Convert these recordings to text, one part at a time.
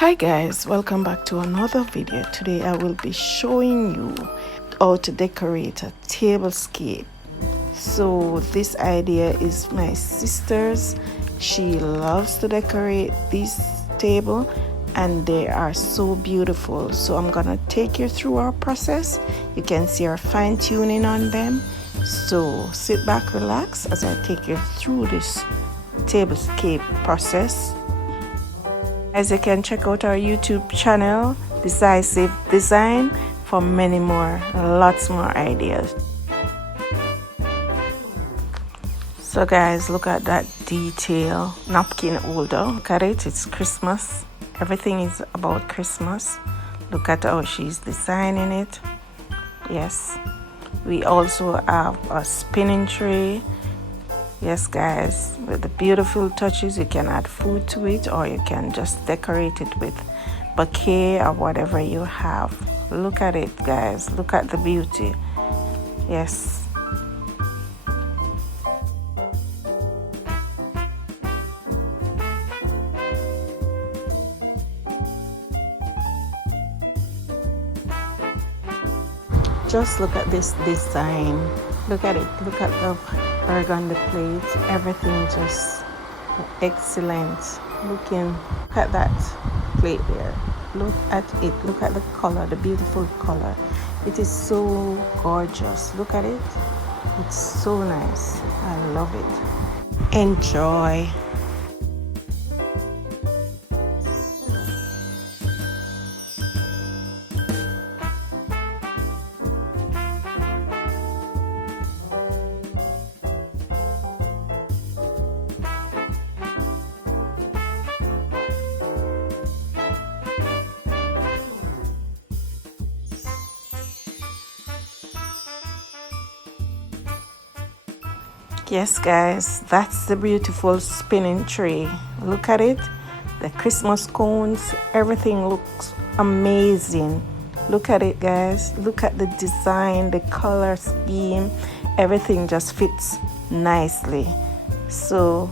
Hi guys, welcome back to another video. Today I will be showing you how to decorate a tablescape. So this idea is my sister's. She loves to decorate this table and they are so beautiful. So I'm gonna take you through our process. You can see our fine-tuning on them. So sit back, relax as I take you through this tablescape process. As you can check out our YouTube channel, Decisive Design, for many more, lots more ideas. So guys, look at that detail. Napkin holder. Look at it, it's Christmas. Everything is about Christmas. Look at how she's designing it. Yes. We also have a spinning tray. Yes guys, with the beautiful touches, you can add food to it or you can just decorate it with bouquet or whatever you have. Look at it guys, look at the beauty. Yes. Just look at this design. Look at it, look at the burgundy plate, everything just excellent looking. Look at that plate there, look at it, look at the color, the beautiful color. It is so gorgeous. Look at it, it's so nice. I love it. Enjoy. Yes guys, that's the beautiful spinning tray. Look at it, the Christmas cones, everything looks amazing. Look at it guys, look at the design, the color scheme, everything just fits nicely. So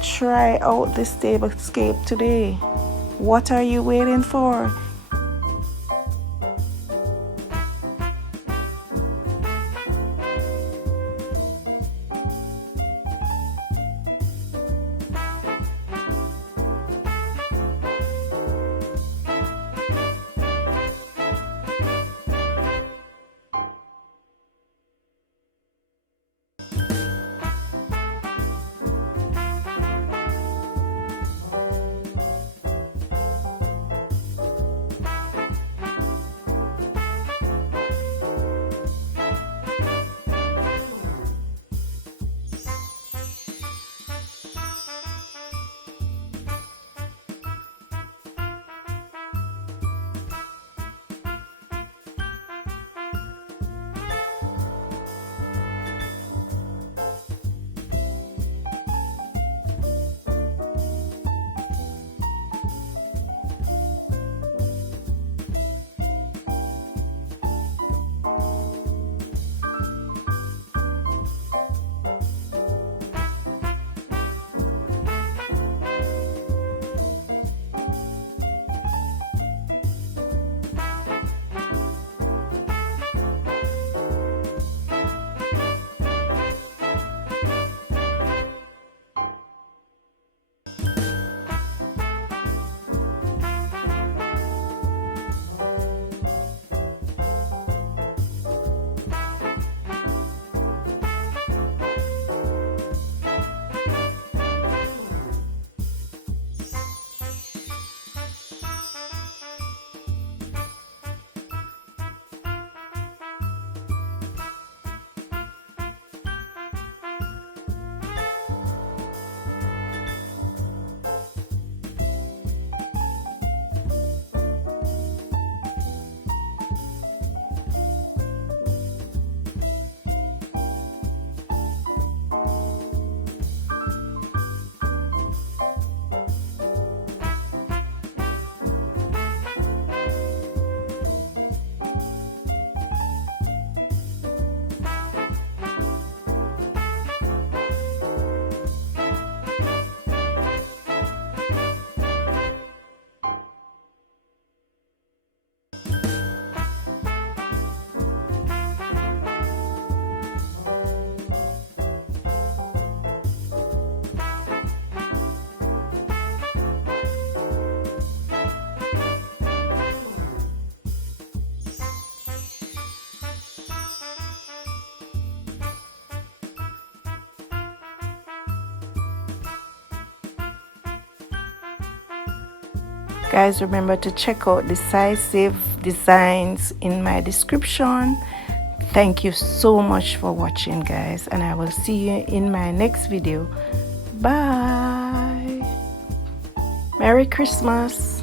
try out this tablescape today. What are you waiting for? Guys, remember to check out Decisive Designs in my description. Thank you so much for watching, guys, and I will see you in my next video. Bye. Merry Christmas.